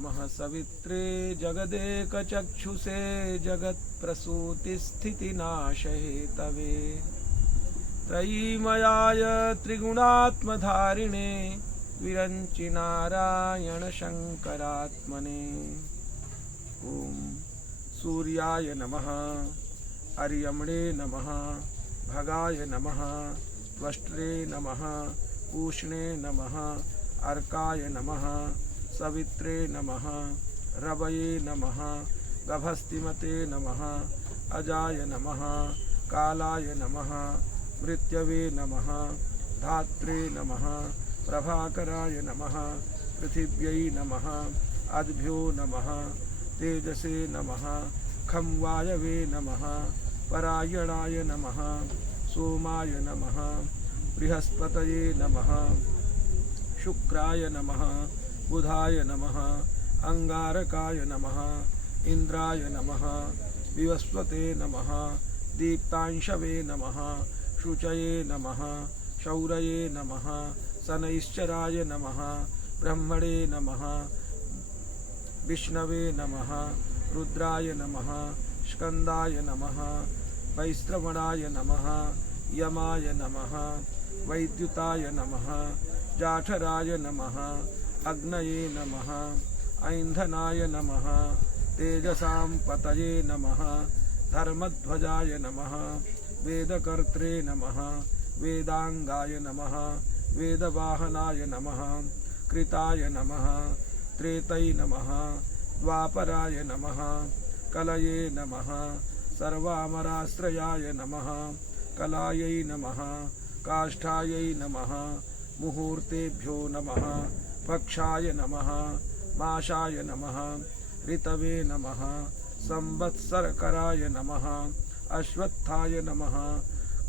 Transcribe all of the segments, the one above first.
नमः सवित्रे जगदेकचक्षुषे जगत्प्रसूतिस्थितिनाशहेतवे त्रयीमयाय त्रिगुणात्मधारिणे विरञ्चि नारायण शङ्करात्मने। ॐ सूर्याय नमः, अर्यमणे नमः, भगाय नमः, त्वष्ट्रे नमः, पूष्णे नमः, अर्काय नमः, सवित्रे नमः, रवये नमः, गभस्तिमते नमः, अजाय नमः, कालाय नमः, मृत्यवे नमः, धात्रे नमः, प्रभाकराय नमः, पृथिव्यै नमः, अद्भ्यो नमः, तेजसे नमः, खं वायवे नमः, परायणाय नमः, सोमाय नमः, बृहस्पतये नमः, शुक्राय नमः, बुधाय नमः, अंगारकाय नमः, इंद्राय नमः, विवस्वते नमः, दीप्तांशवे नमः, शुचये नमः, शौरये नमः, शनैश्चराय नमः, ब्रह्मणे नमः, विष्णवे नमः, रुद्राय नमः, स्कंदाय नमः, वैश्रवणाय नमः, यमाय नमः, वैद्युताय नमः, जाठराय नमः, अग्नये नमः, ऐन्धनाय नमः, तेजसां पतये नमः, धर्मध्वजाय नमः, वेदकर्त्रे नमः, वेदांगाय नमः, वेदवाहनाय नमः, कृताय नमः, त्रेतै नमः, द्वापराय नमः, कलये नमः, सर्वामराश्रयाय नमः, कलायै नमः, काष्ठायै नमः, मुहूर्तेभ्यो नमः, पक्षाय नमः, माशाय नमः, ऋतवे नमः, संवत्सरकराय नमः, अश्वत्थाय नमः,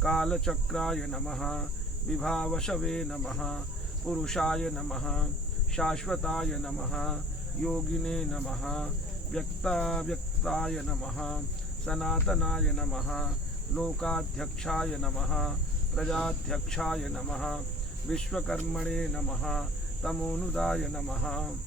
कालचक्राय नमः, विभावशवे नमः, पुरुषाय नमः, शाश्वताय नमः, योगिने नमः, व्यक्ताव्यक्ताय नमः, सनातनाय नमः, लोकाध्यक्षाय नमः, प्रजाध्यक्षाय नमः, विश्वकर्मणे नमः, तमोनुदाय नमः,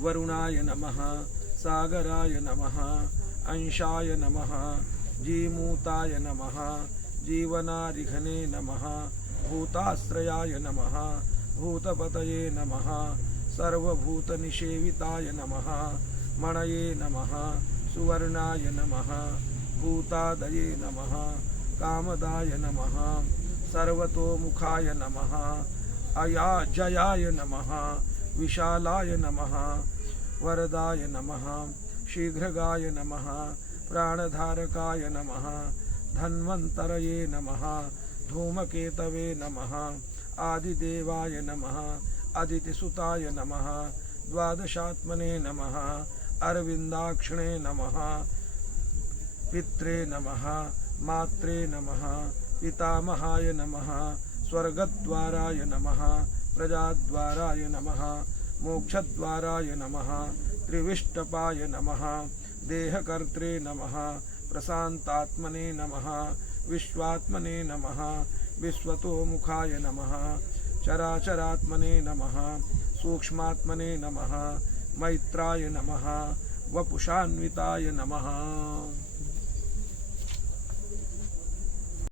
वरुणाय नमः, सागराय नमः, अंशाय नमः, जीमूताय नमः, जीवनारिघने नमः, भूताश्रयाय नमः, भूतपतये नमः, सर्वभूतनिषेविताय नमः, मणये नमः, सुवर्णाय नमः, भूतादये नमः, कामदाय नमः, सर्वतोमुखाय नमः, अयाजयाय नमः, विशालाय नमः, वरदाय नमः, शीघ्रगाय नमः, प्राणधारकाय नमः, धन्वन्तरये नमः, धूमकेतवे नमः, आदिदेवाय नमः, अदितिसुताय नमः, द्वादशात्मने नमः, अरविन्दाक्षणे नमः, पित्रे नमः, मात्रे नमः, पितामहाय नमः, स्वर्गद्वाराय नमः, प्रजाद्वाराय नमः, मोक्षद्वाराय नमः, त्रिविष्टपाय नमः, देहकर्त्रे नमः, प्रशान्तात्मने नमः, विश्वात्मने नमः, विश्वतोमुखाय नमः, चराचरात्मने नमः, सूक्ष्मात्मने नमः, मैत्राय नमः, वपुषान्विताय नमः।